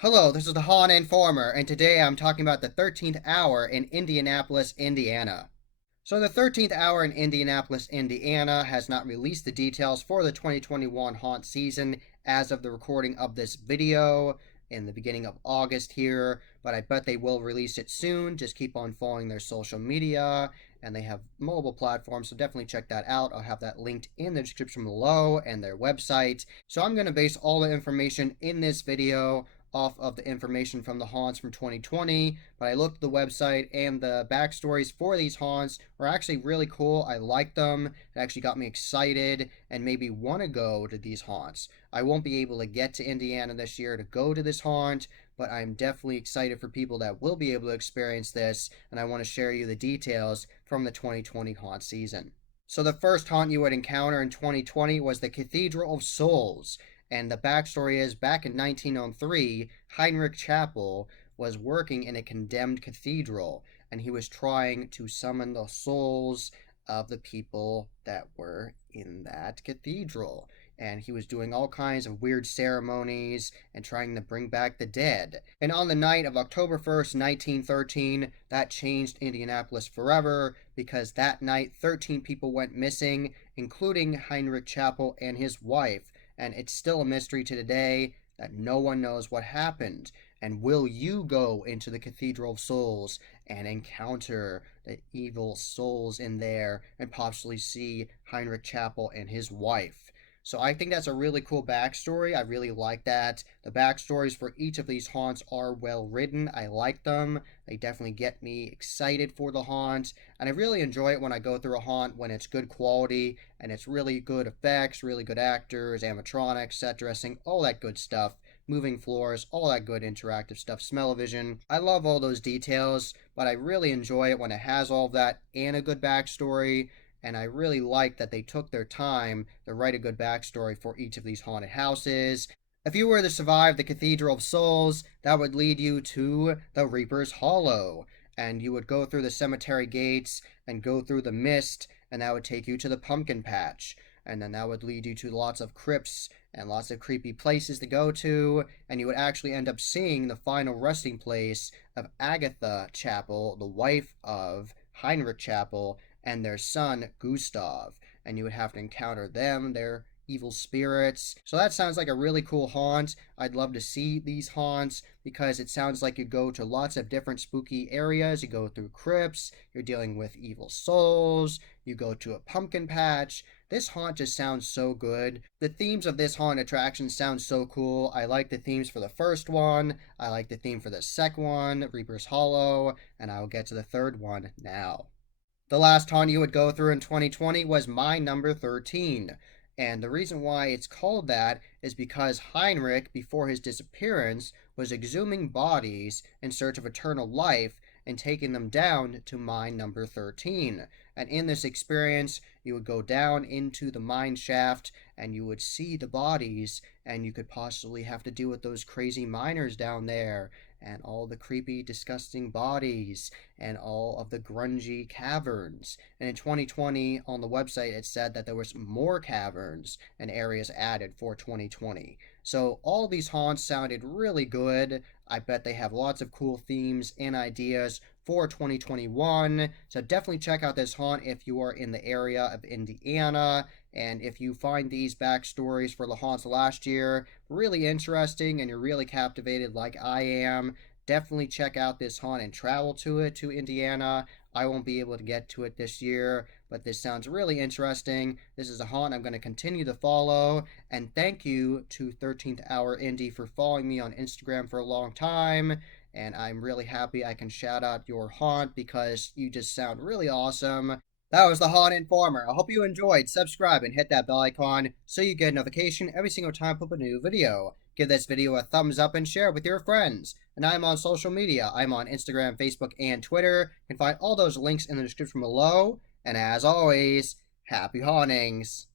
Hello, this is the Han Informer, and today I'm talking about the 13th hour in Indianapolis, Indiana. So, the 13th hour in Indianapolis, Indiana has not released the details for the 2021 haunt season as of the recording of this video in the beginning of August here, but I bet they will release it soon. Just keep on following their social media, and they have mobile platforms, so definitely check that out. I'll have that linked in the description below and their website. So, I'm going to base all the information in this video off of the information from the haunts from 2020, but I looked at the website and the backstories for these haunts were actually really cool. I liked them. It actually got me excited and made me want to go to these haunts. I won't be able to get to Indiana this year to go to this haunt, but I'm definitely excited for people that will be able to experience this, and I want to share you the details from the 2020 haunt season. So the first haunt you would encounter in 2020 was the Cathedral of Souls. And the backstory is back in 1903, Heinrich Chappell was working in a condemned cathedral, and he was trying to summon the souls of the people that were in that cathedral. And he was doing all kinds of weird ceremonies and trying to bring back the dead. And on the night of October 1st, 1913, that changed Indianapolis forever because that night 13 people went missing, including Heinrich Chappell and his wife, and it's still a mystery to today that no one knows what happened. And will you go into the Cathedral of Souls and encounter the evil souls in there and possibly see Heinrich Chappell and his wife? So I think that's a really cool backstory. I really like that. The backstories for each of these haunts are well written. I like them. They definitely get me excited for the haunt. And I really enjoy it when I go through a haunt when it's good quality and it's really good effects, really good actors, animatronics, set dressing, all that good stuff. Moving floors, all that good interactive stuff, smell-o-vision. I love all those details, but I really enjoy it when it has all of that and a good backstory, and I really like that they took their time to write a good backstory for each of these haunted houses. If you were to survive the Cathedral of Souls, that would lead you to the Reaper's Hollow, and you would go through the cemetery gates and go through the mist, and that would take you to the pumpkin patch, and then that would lead you to lots of crypts and lots of creepy places to go to, and you would actually end up seeing the final resting place of Agatha Chappell, the wife of Heinrich Chappell, and their son Gustav, and you would have to encounter them, their evil spirits. So that sounds like a really cool haunt. I'd love to see these haunts because it sounds like you go to lots of different spooky areas. You go through crypts, you're dealing with evil souls, you go to a pumpkin patch. This haunt just sounds so good. The themes of this haunt attraction sound so cool. I like the themes for the first one, I like the theme for the second one, Reaper's Hollow, and I will get to the third one now. The last haunt you would go through in 2020 was my number 13. And the reason why it's called that is because Heinrich, before his disappearance, was exhuming bodies in search of eternal life and taking them down to mine number 13. And in this experience, you would go down into the mine shaft and you would see the bodies, and you could possibly have to deal with those crazy miners down there and all the creepy, disgusting bodies and all of the grungy caverns. And in 2020, on the website, it said that there was more caverns and areas added for 2020. So all these haunts sounded really good. I bet they have lots of cool themes and ideas for 2021. So definitely check out this haunt if you are in the area of Indiana. And if you find these backstories for the haunts last year really interesting and you're really captivated like I am, definitely check out this haunt and travel to it, to Indiana. I won't be able to get to it this year, but this sounds really interesting. This is a haunt I'm going to continue to follow. And thank you to 13th Hour Indie for following me on Instagram for a long time. And I'm really happy I can shout out your haunt because you just sound really awesome. That was the Haunt Informer. I hope you enjoyed. Subscribe and hit that bell icon so you get a notification every single time I put up a new video. Give this video a thumbs up and share it with your friends. And I'm on social media. I'm on Instagram, Facebook, and Twitter. You can find all those links in the description below. And as always, happy hauntings.